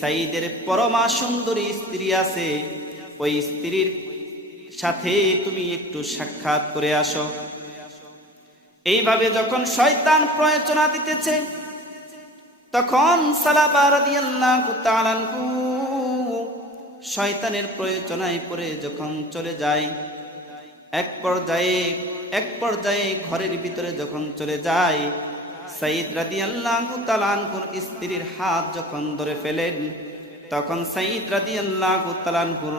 সাঈদের পরমা সুন্দরী স্ত্রী আছে, ওই স্ত্রীর সাথে তুমি একটু সাক্ষাৎ করে আসো। এইভাবে যখন শয়তান প্ররোচনা দিতেছে, তখন সালাবা রাদিয়াল্লাহু তাআলা আনহু শয়তানের প্ররোচনায় পড়ে যখন চলে যায়, এক পর্যায়ে ঘরের ভিতরে যখন চলে যায়, সাঈদ রাদিয়াল্লাহু তাআলা আনহুর স্ত্রীর হাত যখন ধরে ফেলেন, তখন সাঈদ রাদিয়াল্লাহু তাআলা আনহুর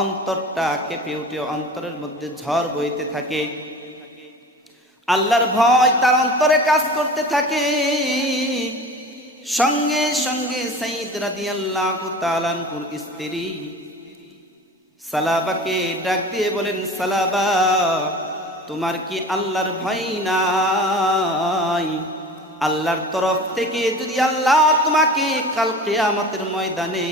অন্তরটা কেঁপে উঠে, অন্তরের মধ্যে ঝড় বইতে থাকে। আল্লাহর ভয় তার অন্তরে কাজ করতে থাকে। সঙ্গে সঙ্গে সাঈদ রাদিয়াল্লাহু তাআলা আনহুর স্ত্রী সালাবাকে ডাক দিয়ে বলেন, সালাবা, তোমার কি আল্লাহর ভয় নাই? আল্লাহর তরফ থেকে যদি আল্লাহ তোমাকে কাল কিয়ামতের ময়দানে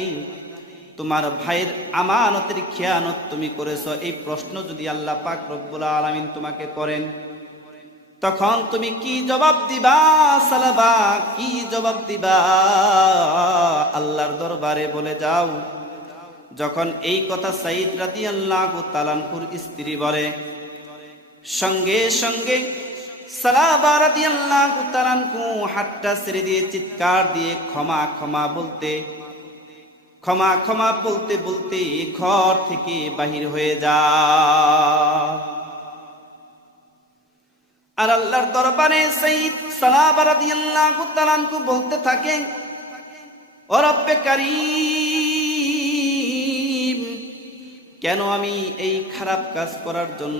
তোমার ভাইয়ের আমানতের খেয়ানত তুমি করেছো, এই প্রশ্ন যদি আল্লাহ পাক রব্বুল আলামিন তোমাকে করেন, তখন তুমি কি জবাব দিবা? সালাবা, কি জবাব দিবা? আল্লাহর দরবারে বলে যাও। যখন এই কথা সাঈদ রাদিয়াল্লাহু তাআলা আনহুর স্ত্রী বলে, সঙ্গে সঙ্গে সালাবা রাদিয়াল্লাহু তাআলা আনহু হাতটা ছেড়ে দিয়ে চিৎকার দিয়ে ক্ষমা ক্ষমা বলতে বলতে ঘর থেকে বাহির হয়ে যায়। আর আল্লাহর দরবারে সাঈদ সালাবা রাদিয়াল্লাহু তাআলা আনহু বলতে থাকে, ও রব্বে কারীম, কেন আমি এই খারাপ কাজ করার জন্য